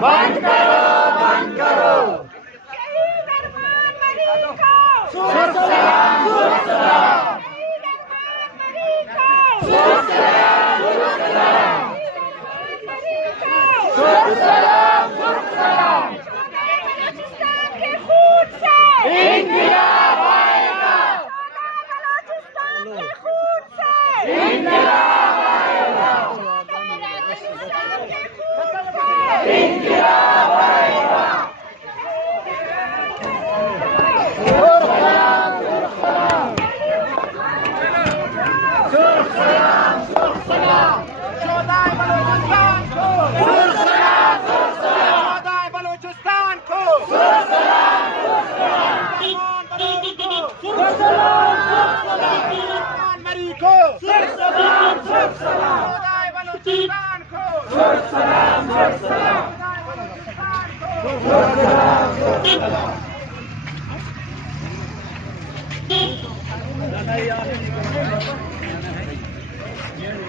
बंद करो, बंद करो। सुर सलाम, सुर सलाम। सुर सलाम, सुर सलाम। सुर सलाम, सुर सलाम। बलूचिस्तान के खून से इंकलाब आएगा। बलूचिस्तान के खून से इंकलाब आएगा। बलूचिस्तान के खून से इंकलाब आएगा। सुर सलाम, सुर सलाम। सुर सलाम, सुर सलाम। शोधाए बलूचिस्तान को। सुर सलाम, सुर सलाम। शोधाए बलूचिस्तान को। सुर सलाम, सुर सलाम। सुर सलाम, सुर सलाम। मरी को। सुर सलाम, सुर सलाम। शोधाए बलूचिस्तान को। सुर सलाम, सुर सलाम। शोधाए बलूचिस्तान को। सुर सलाम, सुर सलाम। नहीं